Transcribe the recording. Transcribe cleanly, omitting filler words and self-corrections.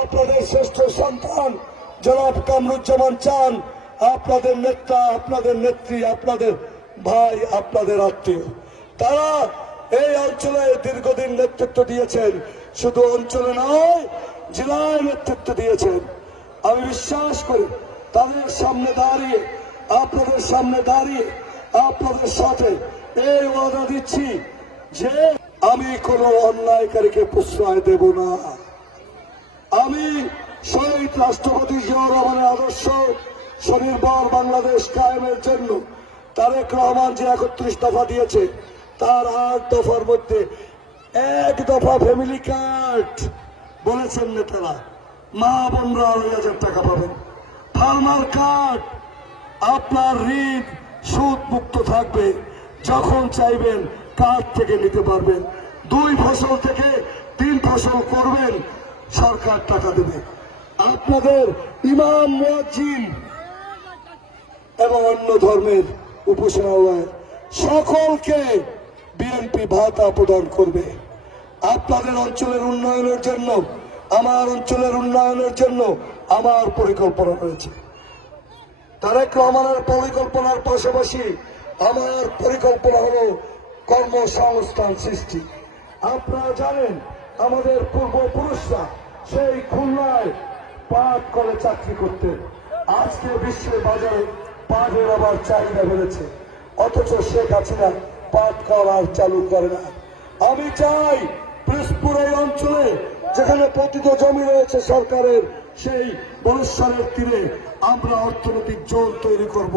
আপনাদের শ্রেষ্ঠ সন্তান জনাব কামরুজ্জামান চান আপনাদের নেতা, আপনাদের নেত্রী, আপনাদের ভাই, আপনাদের আত্মীয়, তারা এই অঞ্চলে দীর্ঘদিন নেতৃত্ব দিয়েছেন। শুধু অঞ্চলে নয়, জেলায় নেতৃত্ব দিয়েছেন। আমি বিশ্বাস করি তাদের সামনে দাঁড়িয়ে, আপনাদের সামনে দাঁড়িয়ে আপনাদের সাথে এই ওয়াদা দিচ্ছি যে আমি কোনো অন্যায়কারীকে প্রশ্রয় দেব না। আমি শহীদ রাষ্ট্রপতি জিয়াউর রহমানের আদর্শ স্বনির্ভর বাংলাদেশ কায়েমের জন্য তারেক রহমান যে 31 দফা দিয়েছে, তার 8 দফার মধ্যে 1 দফা ফ্যামিলি কার্ড বলেছেন নেতারা, মা বোনরা 2,000 টাকা পাবেন। ফার্মার কার্ড, আপনার ঋণ সুদ মুক্ত থাকবে, যখন চাইবেন কার্ড থেকে নিতে পারবেন। 2 ফসল থেকে 3 ফসল করবেন, সরকার টাকা দেবে। আপনাদের ইমাম, মুয়াজ্জিন এবং অন্য ধর্মের উপাসনালয় সকলকে বিএনপি ভাতা প্রদান করবে। আপনাদের অঞ্চলের উন্নয়নের জন্য, আমার অঞ্চলের উন্নয়নের জন্য আমার পরিকল্পনা রয়েছে। তারেক রহমানের পরিকল্পনার পাশাপাশি আমার পরিকল্পনা হলো কর্মসংস্থান সৃষ্টি। আপনারা জানেন আমাদের পূর্বপুরুষরা সেই খুলনায় পাট করে চাকরি করতেন। আজকে বিশ্বের বাজারে পাটের আবার চাহিদা বেড়েছে, অথচ শেখ হাসিনা পাট কল আর চালু করে না। আমি চাই পিরোজপুর এই অঞ্চলে যেখানে পতিত জমি রয়েছে সরকারের, সেই বনেশ্বরের তীরে আমরা অর্থনৈতিক জোন তৈরি করব।